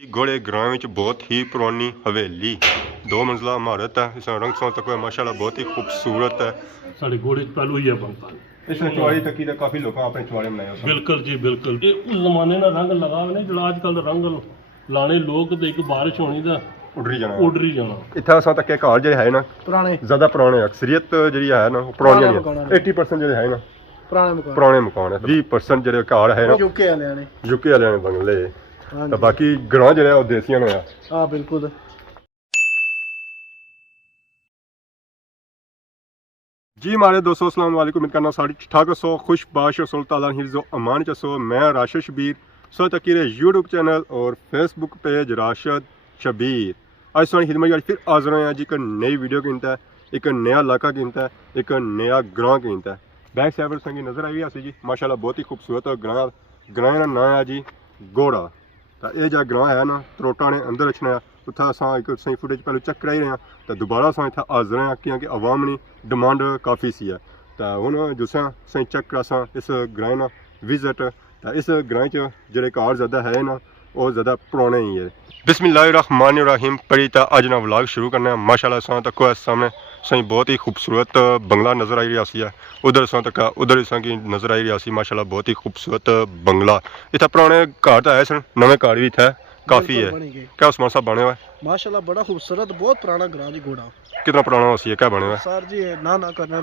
घोड़े ग्राम में बहुत ही पुरानी हवेली 2 मंजिला इमारत है। इस रंग सोन तक माशाल्लाह बहुत ही खूबसूरत है। साढ़े घोड़े पहलू ही है बनता इसमें चौड़ी तकी दा काफी लोग अपने चौड़े बनाए होते हैं। बिल्कुल जी बिल्कुल। ये उस जमाने ना रंग लगा ने जो आजकल रंग लाने लोग ते एक बारिश होनी दा उडरी जाना उडरी जाना। इतना असा तक घर जो है ना पुराने ज्यादा पुराने अक्सरियत जी है ना पुरानी 80% जो है ना पुराने मकान है। 20% जो घर है ना यूके वाले ने बंगले तो बाकी ग्रां जो है देसियां होया। हाँ बिल्कुल। जी हमारे दोस्तों अस्सलाम वालेकुम। उम्मीद करना सारी ठीक ठाक सो खुश बाश और ताला हिफ्ज़ो अमान चसो। मैं राशिद शबीर सो तकीर यूट्यूब चैनल और फेसबुक पेज राशिद शबीर आज सोनी खिदमत फिर हाजिर हैं जी। एक नई वीडियो कीमत है, एक नया इलाका कीमत है, एक नया ग्रां कीमत है। बैक साइड संगी नज़र आई हुई जी माशाल्लाह बहुत ही खूबसूरत ग्रां ग्रां का नाम है जी घोड़ा। तो यह जो ग्रां है ना त्रोटा ने अंदर रचना उत्थे अस एक सही फुटेज पहले चेक कराई रहे हैं तो दोबारा अस इतना हाजिर हैं क्योंकि आवाम की डिमांड काफ़ी सी है। तो हूँ जिस सही चेक करा इस ग्रां ना विजिट तो इस ग्रां जो घर ज़्यादा है ना वो ज़्यादा पुराने ही है। बिस्मिल्लाहिर्रहमानिर्रहीम पढ़ी तो अज ना व्लॉग शुरू करना है। माशाल्लाह अस तक सामने सही बहुत ही खूबसूरत बंगला नज़र आई रहा है। उधर अस तक उधर इस की नज़र आई रहा माशाल्लाह बहुत ही खूबसूरत बंगला। इतना पुराने घर तो आए सन नवे घर भी इतना काफ़ी है। क्या उस्मान साहब बने हुआ है माशाल्लाह बड़ा खूबसूरत बहुत पुराना ग्रां जी घोड़ा। कितना पुराना हो सी है क्या बने हुआ है सर जी ना करना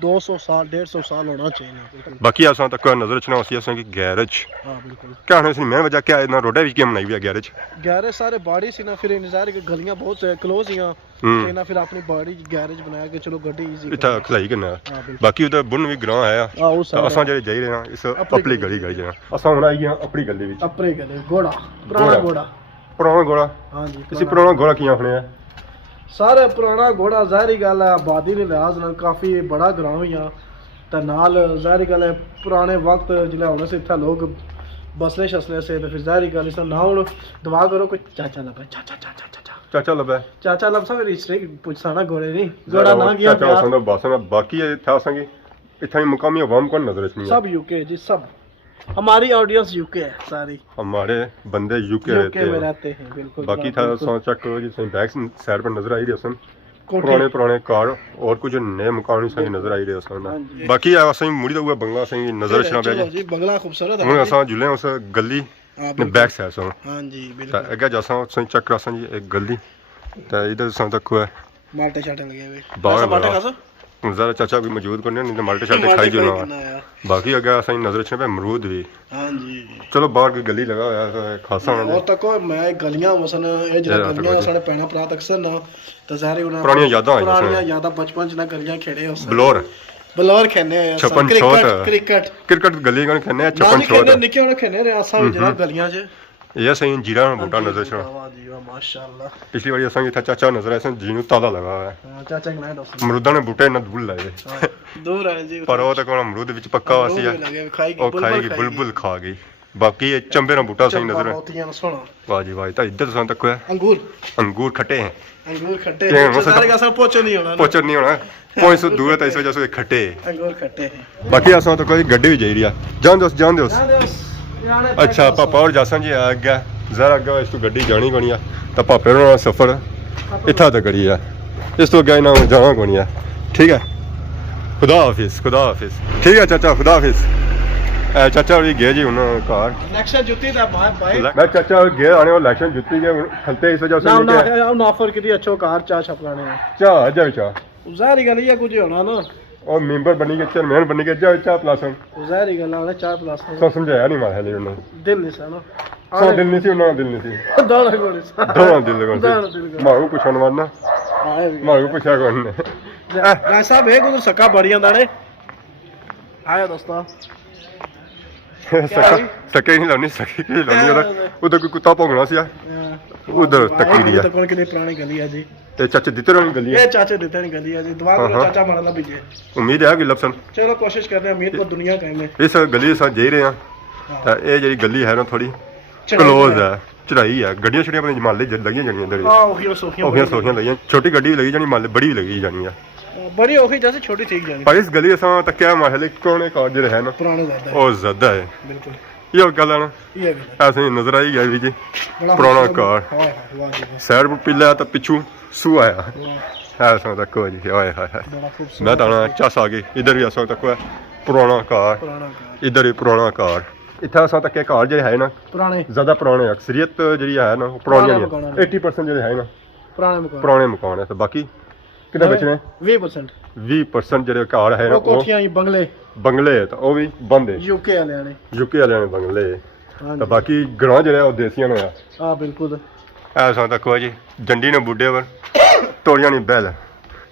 200 साल 150 साल होना चाहिए। बाकी अस तक नजर रखना उसी गैरेज हाँ बिल्कुल। क्या होने मैं वजह क्या है ना रोडे भी क्या बनाई हुई है गैरेज गैरेज सारे बाड़ी सी ना फिर इंतजार के गलियां बहुत क्लोज ही ना फिर अपनी बाड़ी गैरेज बनाया कि चलो गड्डी इजी इतना खलाई करना बाकी उधर बुन भी ग्रां है असा जे जाई रहे हैं इस अपनी गली गली जाना असा हुन आई गए अपनी गली विच अपने गले घोड़ा पुराना घोड़ा हाँ जी इसी पुराना घोड़ा किया होने है सारे पुराना घोड़ा ज़ाहिरी गल है आबादी के लिहाज नाल काफ़ी बड़ा ग्रां ही तो नाल ज़ाहिरी गल है पुराने वक्त जिले होने से इतना लोग बसने शसने से तो फिर ज़ाहिरी गल इस ना हूँ दुआ करो कोई चाचा लभे चाचा लभे चाचा लब सब रिश्ते पुछसा ना घोड़े नहीं घोड़ा ना गया चाचा बासना बाकी था संगी इतना मुकामी अवाम को नजर रखनी सब यूके जी सब हमारी ऑडियंस यूके है सारी हमारे बंदे यूके में रहते हैं बिल्कुल। बाकी था चेक करो जी बैक साइड पर नजर आई रही सन पुराने कार और कुछ नए मकान सही नजर आई रहे सन। बाकी असें मुड़ी दा हुआ बंगला सही नजर रखना पे जी बंगला खूबसूरत है। हुन असां जुले उस गली ने बैक साइड से हां जी बिल्कुल अगे जसा सही चेक करा सन जी एक गली तो इधर सन तक है माल्टे शाटे लगे हुए बाहर माल्टे खासा ज़रा चाचा भी मौजूद करने नहीं तो माल्टे शाटे खाई जो बाकी अगे सही नजर रखने पे अमरूद भी हां जी चलो बाहर की गली लगा होया खासा और तक मैं गलियां वसन ए जरा गलियां साडे पैना प्रात अक्सर ना तो ज़ाहिर होना पुरानी यादां बचपन च ना गलियां खेड़े हो बलौर खेने छपन क्रिकेट गली कन खेने छपन छोट निके होने खेने रे असा जरा गलियां च ये सही जीरा में बूटा नजर छा वाह जी वाह माशाल्लाह। पिछली बार असा था चाचा नजर आया जीनू ताला लगा हुआ है हां चाचा के नाम अमरूदा ने बूटे ना दूर लाए दूर है जी पर वो तो कोन अमरूद विच पक्का वासी है ओ खाएगी बुलबुल खा गई। बाकी ये चंबे ना बूटा सही नजर है वाह जी वाह। इधर सन तक है अंगूर खट्टे हैं सारे का सब पोचो नहीं होना पहुंच सो दूर है तो इस वजह से खट्टे अंगूर खट्टे हैं। बाकी असा तो कोई गड्डी भी जाई रही जान दोस्त अच्छा पापा और जासन जी आ गया जरा अगे इस तो गड्डी जानी कोनी है तो पापे होना सफर इतना तक करी है इस तो अगे ना जाना कोनी है। ठीक है खुदा हाफिज ठीक है चाचा खुदा हाफिज। चाचा भी गए जी हूँ घर इलेक्शन जुत्ती दा भाई मैं चाचा गए आने और इलेक्शन जुत्ती गए खलते इस वजह से ना ऑफर की अच्छो कार चाह छपलाने चाह जा ज़ाहिर गल ये कुछ होना ना और मेंबर बनी के चेयरमैन बनी के जा चाह प्लस ज़ाहिर गल है चाह प्लस सो समझाया नहीं मारे उन्होंने दिल नहीं सा ना सो दिल नहीं सी उन्होंने दिल नहीं सी दोनों गोली दोनों दिल लगन मारू पूछन वाला मारू पूछा कौन ने भाई साहब एक उधर सका बढ़िया दाने आया दोस्तों सके नहीं लानी सके नहीं लानी उधर कोई कुत्ता भौंकना सी उधर तकी दी है कौन कितनी पुरानी गली है जी ये चाचे दिते रहनी गली है ये चाचे दिते नहीं गली है जी दुआ करो चाचा हमारा ना बीजे उम्मीद है कि लपसन चलो कोशिश कर रहे हैं उम्मीद को दुनिया कहीं में इस गली से जा रहे हैं ये जी गली है ना थोड़ी क्लोज है चढ़ाई है गड्डियां छड़ियां अपने माले लगी जानी इधर ओखियां सोखियां लगी छोटी गड्डी भी लगी जानी माले बड़ी भी लगी जानी है बड़ी ओखी जैसे छोटी ठीक जानी पर इस गली से तक क्या महल पुराने कार जो है ना पुराने ज्यादा और ज्यादा है बिल्कुल ਇਹ ਗੱਲ ਹੈ ਨਾ ਇਹ ਗੱਲ ਐਸੇ ਨਜ਼ਰ ਆਈ ਗਿਆ ਵੀ ਜੀ ਬੜਾ ਪੁਰਾਣਾ ਖੂਬਸੂਰਤ। ਕਾਰ ਹਾਏ ਹਾਏ ਵਾਹ ਜੀ ਵਾਹ, ਸਾਈਡ ਪਰ ਪਿੱਲਾ ਤਾਂ ਪਿੱਛੂ ਸੂ ਆਇਆ ਵਾਹ, ਐਸਾ ਤੱਕੋ ਜੀ ਹਾਏ ਹਾਏ ਹਾਏ ਬੜਾ ਖੂਬਸੂਰਤ ਮੈਂ ਤਾਂ ਚੱਸ ਆ ਗਈ ਇਧਰ ਵੀ ਐਸਾ ਤੱਕੋ ਹੈ ਪੁਰਾਣਾ ਕਾਰ ਪੁਰਾਣਾ ਕਾਰ ਇਧਰ ਹੀ ਪੁਰਾਣਾ ਕਾਰ ਇੱਥੇ ਅਸਾਂ ਤੱਕ ਕਾਰ ਜਿਹੜੇ ਹੈ ਨਾ ਪੁਰਾਣੇ ਜ਼ਿਆਦਾ ਪੁਰਾਣੇ ਅਕਸਰੀਅਤ ਜਿਹੜੀ ਹੈ ਨਾ ਉਹ ਪੁਰਾਣੀਆਂ ਨਹੀਂ ਪੁਰਾਣੇ 80% ਜਿਹੜੇ ਹੈ ਨਾ ਪੁਰਾਣੇ ਮਕਾਨ ਪੁਰਾਣੇ ਮਕਾਨ ਹੈ ਤੇ ਬਾਕੀ ਕਿੰਨੇ ਬਚਨੇ 20% 20% ਜਿਹੜੇ ਘਰ ਹੈ ਨਾ ਉਹ ਉਹ ਕੋਠੀਆਂ ਹੀ ਬੰਗਲੇ ਬੰਗਲੇ ਤਾਂ ਉਹ ਵੀ ਬੰਦ ਹੈ ਯੂਕੇ ਵਾਲਿਆਂ ਨੇ ਯੂਕੇ ਵਾਲਿਆਂ ਨੇ ਬੰਗਲੇ ਹਾਂਜੀ ਤਾਂ ਬਾਕੀ ਗਰਾਂ ਜਿਹੜੇ ਆ ਉਹ ਦੇਸੀਆਂ ਨੇ ਆ ਆ ਬਿਲਕੁਲ ਐਸਾ ਤੱਕੋ ਜੀ ਜੰਡੀ ਨੇ ਬੁੱਢੇ ਵਰ ਤੋੜੀਆਂ ਨਹੀਂ ਬੈਲ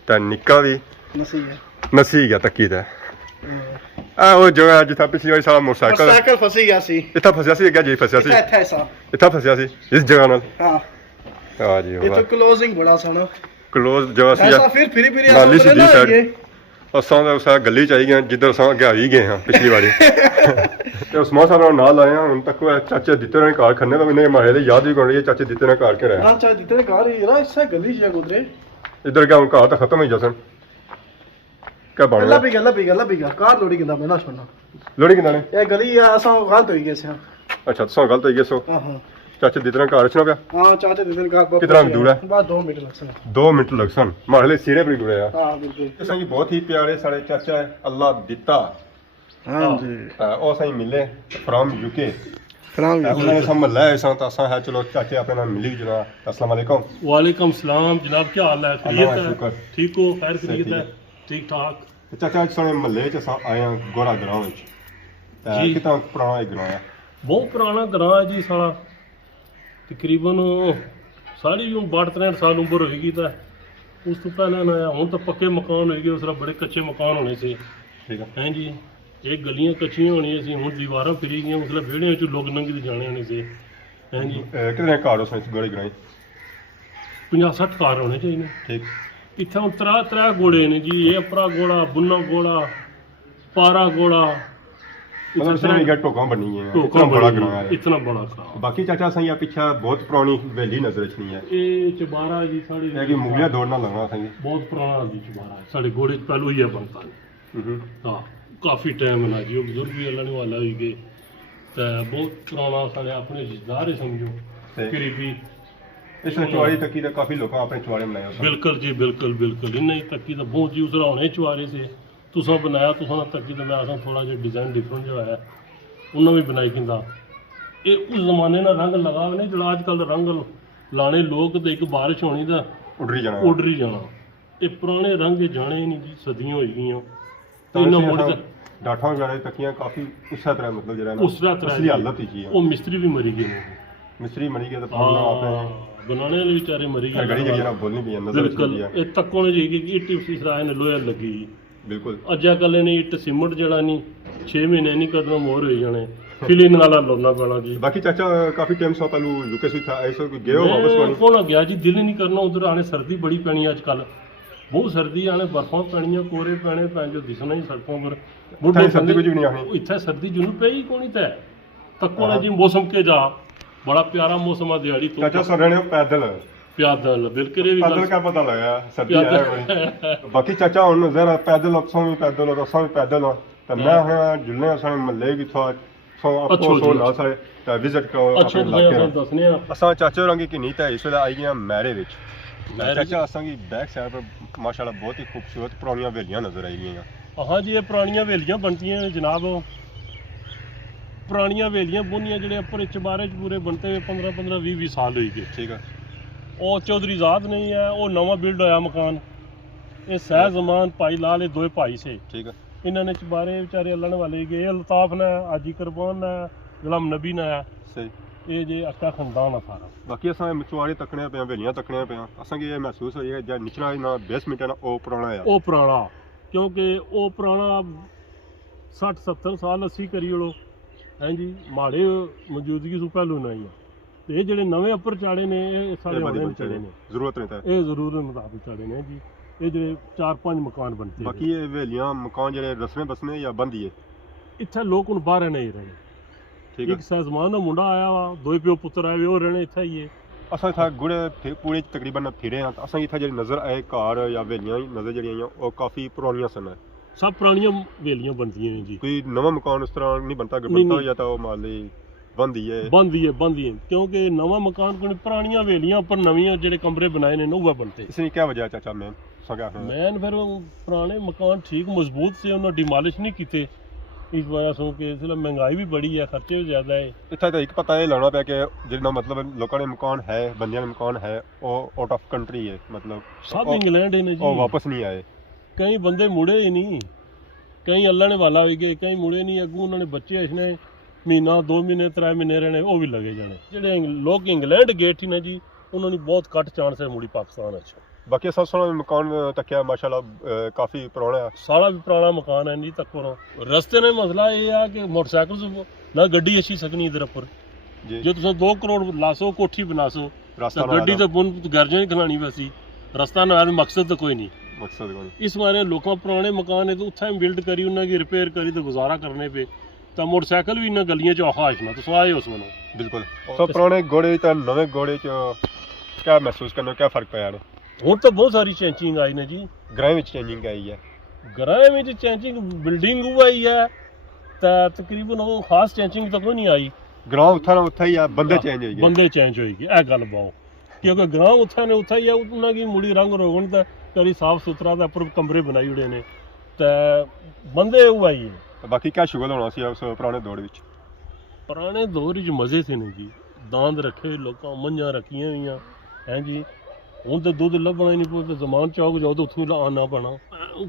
ਤਾਂ ਨਿੱਕਾ ਵੀ ਨਸੀ ਹੈ ਨਸੀ ਗਿਆ ਤੱਕੀ ਦਾ ਆ ਉਹ ਜਗ੍ਹਾ ਜਿੱਥੇ ਪਿਛਲੀ ਵਾਰੀ ਸਾਲਾ ਮੋਟਰਸਾਈਕਲ ਸਾਈਕਲ ਫਸੀ ਗਿਆ ਸੀ ਇੱਥੇ ਫਸਿਆ ਸੀ ਅੱਗੇ ਜੀ ਫਸਿਆ ਸੀ ਇੱਥੇ ਸਾ ਇੱਥੇ ਫਸਿਆ ਸੀ ਇਸ ਜਗ੍ਹਾ ਨਾਲ ਹਾਂ ਆ ਜੀ ਇਹ ਤਾਂ ਕਲੋਜ਼ਿੰਗ ਬੜਾ ਸੋਹਣਾ ਕਲੋਜ਼ ਜਗ੍ਹਾ ਸੀ ਐਸਾ ਫਿਰ ਨਾਲੀ ਸੀ ਜੀ ਸਾਈਡ ਇਹ ਅਸਾਂ ਦਾ ਉਸਾ ਗਲੀ ਚ ਆਈ ਗਏ ਜਿੱਧਰ ਅਸਾਂ ਅੱਗੇ ਆ ਹੀ ਗਏ ਹਾਂ ਪਿਛਲੀ ਵਾਰੀ ਤੇ ਉਸਮਾਨ ਸਾਹਿਬ ਨਾਲ ਆਏ ਹਾਂ ਹੁਣ ਤੱਕ ਉਹ ਚਾਚੇ ਦਿੱਤੇ ਨੇ ਕਾਰ ਖੰਨੇ ਦਾ ਮੈਨੇ ਮਾਰੇ ਦੇ ਯਾਦ ਵੀ ਕਰ ਰਹੀ ਹੈ ਚਾਚੇ ਦਿੱਤੇ ਨੇ ਕਾਰ ਕੇ ਰਿਹਾ ਹਾਂ ਚਾ ਜਿੱਤੇ ਕਾਰ ਹੀ ਨਾ ਇਸੇ ਗਲੀ ਚ ਗੁਜ਼ਰੇ ਇੱਧਰ ਗਿਆ ਹੁਣ ਕਾਰ ਤਾਂ ਖਤਮ ਹੀ ਜਸਨ ਕਿਆ ਬਣ ਗਿਆ ਲੱਭੀ ਗਿਆ ਕਾਰ ਲੋੜੀ ਕਿੰਦਾ ਮੈਂ ਨਾ ਸੁਣਨਾ ਲੋੜੀ ਕਿੰਨਾ ਨੇ ਇਹ ਗਲੀ ਅਸਾਂ ਗਲਤ ਹੋਈ ਗਏ ਸਾਂ ਅੱਛਾ ਤੁਸੀਂ ਗਲਤ ਹੋਈ ਗਏ ਸੋ ਹਾਂ ਹਾਂ ਚਾਚੇ ਦਿੱਤੇ ਨੇ ਕਾਰ ਰਚਣਾ ਪਿਆ ਹਾਂ ਚਾਚੇ ਦੇ ਦਿਨ ਕਾਰ ਕਿਤਨਾ ਦੂਰ ਹੈ? ਬਸ 2 ਮਿੰਟ ਲੱਗਣ 2 ਮਿੰਟ ਲੱਗਸਨ ਮਾਰੇ ਲਈ ਸਿਰੇ ਬੜੀ ਗੁੜੇ ਆ ਹਾਂ ਬਿਲਕੁਲ ਇਹ ਸੰਗੀ ਬਹੁਤ ਹੀ ਪਿਆਰੇ ਸਾਡੇ ਚਾਚਾ ਹੈ ਅੱਲਾ ਦਿੱਤਾ ਹਾਂਜੀ ਉਹ ਸਹੀ ਮਿਲੇ ਫਰਮ ਯੂਕੇ ਫਰਾਮ ਉਹਨਾਂ ਨੇ ਸਮ ਲੈ ਸਾਂ ਤਾਂ ਅਸਾਂ ਹੈ ਚਲੋ ਚਾਚੇ ਆਪਣੇ ਨਾਲ ਮਿਲੀ ਜਨਾ ਅਸਲਾਮ ਵਾਲੇਕੁਮ वालेकुम सलाम जनाब, क्या हाल है? अल्लाह खैरियत शुक्र। है? ठीक हो? खैर खैरियत ठीक है? है। ठीक ठाक। ਤੇ ਚਾਚਾ ਅੱਜ ਸਾਡੇ ਮਹੱਲੇ ਚ ਅਸਾਂ ਆਏ ਹਾਂ ਗੋਰਾ ਗਰਾਉਂ ਵਿੱਚ ਜੀ। ਕਿਤਾ ਪੁਰਾਣਾ ਇਹ ਗਰਾਉਂ ਹੈ बहुत पुराना ग्रां है जी साढ़ा, तकरीबन सारी 62-63 साल उम्र होएगी ਤਾਂ ਉਸ ਤੋਂ ਪਹਿਲਾਂ ਨਾ ਹੁਣ ਤਾਂ ਪੱਕੇ ਮਕਾਨ ਹੋਏ ਗਏ, ਉਸ ਤਰ੍ਹਾਂ ਬੜੇ ਕੱਚੇ ਮਕਾਨ ਹੋਣੇ ਸੀ ਠੀਕ ਹੈ ਹੈਂ ਜੀ। ਇਹ ਗਲੀਆਂ ਕੱਚੀਆਂ ਹੋਣੀਆਂ ਸੀ, ਹੁਣ ਦੀਵਾਰਾਂ ਫਿਰੀ ਗਈਆਂ, ਮਤਲਬ ਵਿਹੜਿਆਂ 'ਚ ਲੋਕ ਲੰਘਦੇ ਜਾਣੇ ਹੋਣੇ ਸੀ ਹੈਂ ਜੀ। ਕਿਤਨੇ ਘਰ ਉਸ ਵਿੱਚ ਗੋਰੇ ਗਰਾਈ 50-60 ਕਾਰ ਹੋਣੇ ਚਾਹੀਦੇ। ਠੀਕ ਇੱਥੇ ਹੁਣ ਤਰਾ ਗੋੜੇ ਨੇ ਜੀ, ਇਹ ਅਪਰਾ ਗੋੜਾ, ਬੁੰਨਾ ਗੋੜਾ, ਪਾਰਾ ਗੋੜਾ, मतलब सिर्फ एक टोका बनी है ਢੋਕਾ इतना बड़ा ਬੜਾ ग्राउंड है ਇਤਨਾ ਬੜਾ ਗਰਾं। बाकी चाचा सही है पीछे बहुत पुरानी हवेली नजर च नहीं है ਇਹ ਚਬਾਰਾ ਜੀ ਸਾਡੇ है कि मुगलिया दौर ना लगना सही ਬਹੁਤ ਪੁਰਾਣਾ ਜੀ ਚਬਾਰਾ ਹੈ ਸਾਡੇ ਗੋੜੇ 'ਚ ਪਹਿਲੋਂ ਹੀ ਹੈ ਬਣਤਾ ਹਾਂ, ਕਾਫੀ ਟਾਈਮ ਨਾ ਜੀ, ਉਹ ਬਜ਼ੁਰਗ ਵੀ ਅੱਲਾ ਨੂੰ ਵਾਲਾ ਹੋਈ ਗਏ ਤੇ ਬਹੁਤ ਪੁਰਾਣਾ ਸਾਡੇ ਆਪਣੇ ਰਿਸ਼ਤੇਦਾਰ ਹੀ ਸਮਝੋ ਤੇ ਕਰੀਬੀ। इस चौड़ी तकी का काफी लोग अपने चौड़े बनाए हुए ਬਿਲਕੁਲ ਜੀ, ਬਿਲਕੁਲ ਇੰਨਾ ਹੀ ਤੱਕੀ ਤਾਂ ਬਹੁਤ ਜੀ ਉਸ ਤਰ੍ਹਾਂ ਹੋਣੇ ਚਵਾਰੇ ਸੇ ਤੁਸੀਂ ਬਣਾਇਆ, ਤੁਸੀਂ ਨਾ ਤੱਕੀ ਤਾਂ ਮੈਂ ਆਸਾਂ ਥੋੜਾ ਜਿਹਾ ਡਿਜ਼ਾਈਨ ਡਿਫਰੈਂਟ ਜਿਹਾ ਹੈ ਉਹਨਾਂ ਵੀ ਬਣਾਈ ਕਿੰਦਾ। ਇਹ ਉਸ ਜ਼ਮਾਨੇ ਨਾਲ ਰੰਗ ਲਗਾ ਨਹੀਂ ਜਿਹੜਾ ਅੱਜ ਕੱਲ੍ਹ ਰੰਗ ਲਾਣੇ ਲੋਕ ਤੇ ਇੱਕ ਬਾਰਿਸ਼ ਹੋਣੀ ਦਾ उड़ जाना ਉੱਡ ਹੀ ਜਾਣਾ। ਇਹ ਪੁਰਾਣੇ ਰੰਗ ਜਾਣੇ ਹੀ ਨਹੀਂ ਜੀ, ਸਦੀਆਂ ਹੋਈ ਗਈਆਂ तो ਇੰਨਾ इसे ਮੁੜ असां ਕੇ डाठा जाने तकियां काफी उस तरह मतलब जरा ਉਸ ਤਰ੍ਹਾਂ ਤਰ੍ਹਾਂ असली हालत ही चाहिए ਉਹ ਮਿਸਤਰੀ ਵੀ ਮਰੀ ਗਏ ਨੇ। मिस्त्री मरी गया तो पाना आपने ਹਾਂ, ਬਣਾਉਣੇ ਵਾਲੇ ਵਿਚਾਰੇ ਮਰੀ ਗਏ। घड़ी जगह बोलनी भी है नजर ਬਿਲਕੁਲ है ਇਹ ਤੱਕੋਂ ਨੇ ਜੀ ਕਿ ਇੱਟ ਉਸੇ ਸਰਾਏ ਨੇ ਲੋਹੇ ਲੱਗੀ। बिल्कुल ਅੱਜਾ ਕੱਲੇ ਨੇ ਇੱਟ ਸਿਮਟ ਜਿਹੜਾ ਨਹੀਂ 6 ਮਹੀਨੇ ਨਹੀਂ ਕਰਨਾ ਮੋਰ ਹੋਈ ਜਾਣੇ, ਫਿਲਿੰਗ ਨਾਲ ਲਾਉਣਾ ਪੈਣਾ ਜੀ। बाकी चाचा काफी टाइम से पहलू यूके से था ऐसा कोई गए हो वापस ਮੈਂ पानी ਕੋਲ ਗਿਆ ਜੀ, ਦਿਲ ਹੀ ਨਹੀਂ ਕਰਨਾ ਉਧਰ ਆਣੇ। ਸਰਦੀ ਬੜੀ ਪੈਣੀ ਅੱਜ ਕੱਲ, ਬਹੁਤ ਸਰਦੀ ਆਣੇ, ਬਰਫਾਂ ਪੈਣੀਆਂ, ਕੋਰੇ ਪੈਣੇ ਪੈਣ ਜੋ ਦਿਸਣਾ ਹੀ ਸੜਕਾਂ ਪਰ। ਉੱਥੇ ਸਰਦੀ ਕੁਝ ਵੀ ਨਹੀਂ ਆਣੀ ਇੱਥੇ ਸਰਦੀ ਜੁਨੂੰ ਪਈ ਕੋਣੀ ਤੇ ਤੱਕੋਂ ਨੇ ਜੀ ਮੌਸਮ ਕੇ ਜਾ ਬੜਾ ਪਿਆਰਾ ਮੌਸਮ ਆ ਦਿਹਾੜੀ ਤੋਂ चाचा सर रहने पैदल ਪਿਆਦਲ ਬਿਲਕੁਲ ਇਹ ਵੀ पैदल ਗੱਲ क्या पता लगा सर्दी है बड़ी बाकी चाचा हुन जरा पैदल असां भी पैदल और असां भी पैदल ते मैं हुन जुलने असां महल्ले भी था सो अच्छा आपको जी, सो ना सारे ते विजिट करो ਅੱਛਾ अपने ਤੁਸੀਂ इलाके ਸਾਨੂੰ ਦੱਸਨੇ ਆ असां चाचा रंगी की नीत है इस वेले आई गए मैरे विच मैरे चाचा असां की बैक साइड पर माशाल्लाह बहुत ही खूबसूरत पुरानी हवेलियां नजर आई गई ਹਾਂ ਜੀ। ਇਹ ਪੁਰਾਣੀਆਂ ਹਵੇਲੀਆਂ ਬਣਤੀਆਂ ਨੇ ਜਨਾਬ, ਪੁਰਾਣੀਆਂ ਹਵੇਲੀਆਂ ਬੁਣੀਆਂ ਜਿਹੜੇ ਉੱਪਰ ਚਬਾਰੇ 'ਚ ਪੂਰੇ ਬਣਤੇ ਹੋਏ 15 20 ਸਾਲ ਹੋਈ ਗਏ। ठीक है ਉਹ ਚੌਧਰੀ ਜ਼ਾਦ ਨਹੀਂ ਹੈ, ਉਹ ਨਵਾਂ ਬਿਲਡ ਹੋਇਆ ਮਕਾਨ। ਇਹ ਸਹਿ ਜ਼ਮਾਨ ਭਾਈ ਲਾਲ, ਇਹ ਦੋਏ ਭਾਈ ਸੇ, ठीक है ਇਹਨਾਂ ਨੇ ਚਬਾਰੇ ਵਿਚਾਰੇ ਅੱਲਣ ਵਾਲੇ ਗਏ। ਇਹ ਅਲਤਾਫ ਨੇ, ਆਜੀ ਕੁਰਬਾਨ ਨੇ, ਗੁਲਾਮ ਨਬੀ ਨੇ, सही ਇਹ ਜੇ ਅੱਕਾ ਖੰਦਾਨ ਆ ਸਾਰਾ। बाकी असां मचुआरे तकने पे हवेलियां तकने पे असां की ये महसूस होई है जे निचला ना बेसमेंट है ना ओ पुराना है ਉਹ ਪੁਰਾਣਾ, ਕਿਉਂਕਿ ਉਹ ਪੁਰਾਣਾ 60-70 ਸਾਲ 80 ਕਰੀ ਲੋ ਹੈਂ ਜੀ, ਮਾੜੇ ਮੌਜੂਦਗੀ ਤੋਂ ਪਹਿਲੋਂ ਨਹੀਂ ਆ। ਤੇ ਇਹ ਜਿਹੜੇ ਨਵੇਂ ਉੱਪਰ ਚਾੜੇ ਨੇ ਇਹ ਸਾਡੇ ਹੁਣੇ ਚੜੇ ਨੇ, जरूरत नहीं था ਇਹ ਜ਼ਰੂਰ ਮੁਤਾਬਿਕ ਚਾੜੇ ਨੇ ਜੀ। ਇਹ ਜਿਹੜੇ 4-5 ਮਕਾਨ ਬਣਤੇ बाकी ये हवेलियां मकान जेह्ड़े रसने बसने या बंद ही है ਇੱਥੇ ਲੋਕ ਹੁਣ ਬਾਹਰ ਨਹੀਂ ਰਹੇ। ठीक है ਇੱਕ ਸਹਿਜ਼ਮਾਨ ਦਾ ਮੁੰਡਾ ਆਇਆ ਵਾ, ਦੋਏ ਪਿਓ ਪੁੱਤਰ ਆਏ ਵੇ, ਉਹ ਰਹਿਣੇ ਇੱਥੇ ਹੀ ਹੈ। असां इत्थै गुड़े पूरे तकरीबन फिरे हैं असां इत्थै जेह्ड़ी नज़र आए घर या हवेलियां नज़र जेह्ड़ियां आइयां ओह् काफ़ी पुरानियां सन ਸਭ ਪੁਰਾਣੀਆਂ ਹਵੇਲੀਆਂ ਬਣਦੀਆਂ ਨੇ ਜੀ। ਕੋਈ ਨਵਾਂ ਮਕਾਨ ਇਸ ਤਰ੍ਹਾਂ ਨਹੀਂ ਬਣਦਾ ਕਿ ਨਹੀਂ, ਬਣਦਾ ਨਹੀਂ। ਜਾਂ ਤਾਂ ਉਹ ਮਾਲੀ ਬੰਦੀ ਹੈ। ਬੰਦੀ ਹੈ ਕਿਉਂਕਿ ਨਵਾਂ ਮਕਾਨ ਕੋਈ ਪੁਰਾਣੀਆਂ ਹਵੇਲੀਆਂ ਉੱਪਰ ਨਵੀਆਂ ਜਿਹੜੇ ਕਮਰੇ ਬਣਾਏ ਨੇ ਉਹ ਬਣਤੇ। इसमें क्या वजह है चाचा मैं सगा मैन फिर वो पुराने मकान ठीक मजबूत से उन्होंने डिमोलिश नहीं किए इस वजह से कि इसलिए महंगाई भी बड़ी है, खर्चे भी ज़्यादा है। ਇੱਥੇ ਤਾਂ ਇੱਕ ਪਤਾ ਇਹ ਲਾਉਣਾ ਪਿਆ ਕਿ ਜਿਹਨਾਂ ਮਤਲਬ ਲੋਕਾਂ ਦੇ ਮਕਾਨ ਹੈ, ਬੰਦਿਆਂ ਦੇ ਮਕਾਨ ਹੈ, ਉਹ ਆਊਟ ਆਫ ਕੰਟਰੀ ਹੈ, ਮਤਲਬ सब इंग्लैंड है ना ਉਹ जी। ਵਾਪਸ ਨਹੀਂ ਆਏ। कई बंदे मुड़े ही नहीं, कई अल्लाह ने वाला हो गए, कई मुड़े नहीं। अगू उन्होंने बच्चे इसने महीना 2 महीने 3 महीने रहने वो भी लगे जाने। ਜਿਹੜੇ ਲੋਕ ਇੰਗਲੈਂਡ ਗਏ ਸੀ ਨਾ ਜੀ ਉਹਨਾਂ ਨੂੰ ਬਹੁਤ ਘੱਟ ਚਾਂਸ ਹੈ ਮੁੜੀ ਪਾਕਿਸਤਾਨ ਵਿੱਚ। ਬਾਕੀ ਸਭ ਸੋਹਣਾ ਮਕਾਨ ਤੱਕਿਆ ਮਾਸ਼ਾਅੱਲਾ ਕਾਫੀ ਪੁਰਾਣਾ ਹੈ। ਸਾਰਾ ਵੀ ਪੁਰਾਣਾ ਮਕਾਨ ਹੈ ਜੀ ਤੱਕੋ। ਰਸਤੇ ਨੇ ਮਸਲਾ ਇਹ ਆ ਕਿ ਮੋਟਰਸਾਈਕਲ ਨਾ ਗੱਡੀ ਅੱਛੀ ਸਕਣੀ ਇਧਰ ਉੱਪਰ। ਜੀ ਜੇ ਤੁਸੀਂ 2 ਕਰੋੜ ਲਾਸੋ ਕੋਠੀ ਬਣਾਸੋ ਰਸਤਾ ਤਾਂ ਗੱਡੀ ਤਾਂ ਬੁਨ ਗਰਜਾਂ ਹੀ ਖਲਾਣੀ ਵੈਸੀ ਰਸਤਾ ਨਾ ਮਕਸਦ ਤਾਂ ਕੋਈ ਨਹੀਂ। ਮਕਸਦ ਕੋਈ इस बारे लोगों पुराने मकान है तो उत्थे बिल्ड करी उन्हें की रिपेयर करी तो गुजारा करने पे तो मोटरसाइकिल भी इन्हें गलियों च औखा आशना तो आए उस मनो ਬਿਲਕੁਲ। ਸੋ ਪੁਰਾਣੇ ਘੋੜੇ ਤਾਂ ਨਵੇਂ ਘੋੜੇ ਚ ਕਿਆ ਮਹਿਸੂਸ ਕਰਨਾ, ਕਿਆ ਫਰਕ ਪਿਆ ਨੇ? हूँ तो बहुत सारी चेंजिंग आई ने जी। ਗ੍ਰਾਮ ਵਿੱਚ ਚੇਂਜਿੰਗ ਆਈ ਹੈ। ग्राए में चेंजिंग बिल्डिंग हुआ ही है तो तकरीबन वो खास चेंजिंग तो कोई नहीं आई। ਗ੍ਰਾਮ ਉੱਥਾ ਨਾ ਉੱਥਾ ਹੀ ਆ, ਬੰਦੇ ਚੇਂਜ ਹੋਈ ਗਏ। बंदे चेंज होएगी ए गल पाओ क्योंकि ग्राम उत्थे ने उत्थे ही है उन्हें की मुड़ी रंग रोगन तो करी साफ सुथरा तो उपर कमरे बनाई उड़े ने तो बंदे हुआ ही है। ਬਾਕੀ ਕਿਆ ਸ਼ੁਗਲ ਹੋਣਾ ਸੀ ਉਸ ਪੁਰਾਣੇ ਦੌਰ ਵਿੱਚ? पुराने दौर च मजे थे ने जी। दांद रखे लोग मंझा रखियां हुई हैं जी। हूँ तो दुद्ध लभना ही नहीं पौंदा, जमान चौक जाओ तो उत्थों आना पैना।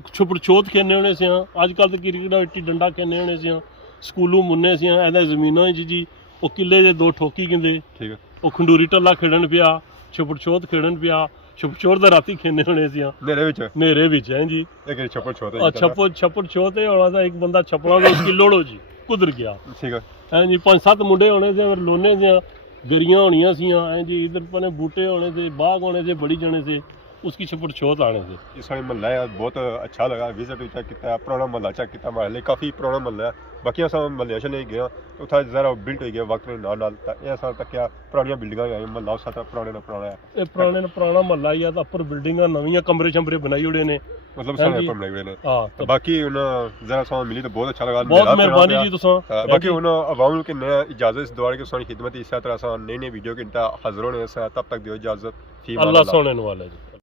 छुपड़ छोत खेलने होने से अजकल तो क्रिकेट इट्टी डंडा खेलने होने से स्कूलों मुन्ने से ऐसा जमीना जी वो किले दे 2 ठोकी कहते ਠੀਕ ਹੈ। वो खंडूरी टल्ला खेलन पिया, छुपड़ छोत खेलन पिया। छुपड़ छोत तो राती खेलने होने से ਨੇਰੇ ਵਿੱਚ नेरे बिच हैं जी। ਇਹ ਕਿ ਛੱਪੜ ਛੋਟਾ और छप्पड़ छोत होना था एक बंदा छपड़ा तो उसकी लोड़ो जी कुदर गया ਠੀਕ ਹੈ। हैं जी। 5-7 मुंडे होने से और लोने से गरियां होनियां सी हैं जी। इधर पने बूटे होने से बाग होने से बड़ी जाने से उसकी छप्पड़ छोत आने से ਇਸ ਵਾਲੇ ਮਹੱਲਾ ਹੈ ਬਹੁਤ ਅੱਛਾ ਲਗਾ। ਵਿਜ਼ਿਟ ਵੀ ਚੈੱਕ ਕੀਤਾ, ਪੁਰਾਣਾ ਮਹੱਲਾ ਚੈੱਕ ਕੀਤਾ। ਮਹੱਲੇ ਕਾਫੀ ਪੁਰਾਣਾ ਮਹੱਲਾ ਹੈ। ਬਾਕੀ ਅਸਾਂ ਮਹੱਲੇ 'ਚ ਨਹੀਂ ਗਿਆ ਉੱਥੇ ਜ਼ਰਾ ਬਿਲਟ ਹੋ ਗਿਆ ਵਕਤ ਦੇ ਨਾਲ ਨਾਲ। ਤਾਂ ਇਹ ਅਸਾਂ ਤੱਕਿਆ ਪੁਰਾਣੀਆਂ ਬਿਲਡਿੰਗਾਂ ਆਈਆਂ। ਮਹੱਲਾ ਉਸ ਤਾਂ ਪੁਰਾਣੇ ਨਾਲ ਪੁਰਾਣਾ ਹੈ। ਇਹ ਪੁਰਾਣੇ ਨੂੰ ਪੁਰਾਣਾ ਮਹੱਲਾ ਹੀ ਆ ਤਾਂ ਉੱਪਰ ਬਿਲਡਿੰਗਾਂ ਨਵੀਆਂ ਕਮਰੇ ਸ਼ੰਬਰੇ ਬਣਾਈ ਉੜੇ ਨੇ। ਮਤਲਬ ਸਾਰੇ ਹਾਂਜੀ। ਪਰ ਬਣਾਏ ਹੋਏ ਨੇ। ਹਾਂ ਤਾਂ ਬਾਕੀ ਉਹਨਾਂ ਜ਼ਰਾ ਸਾਂ ਮਿਲੀ ਤਾਂ ਬਹੁਤ ਅੱਛਾ ਲਗਾ। ਬਹੁਤ ਮਿਹਰਬਾਨੀ ਜੀ ਤੁਸੀਂ। बाकी उन्होंने अवाम के नया इजाज़त इस दौर की सोनी खिदमत इस तरह से नई नई वीडियो के हाजिर होने से तब तक दियो इजाज़त। अल्लाह सोने वाला जी।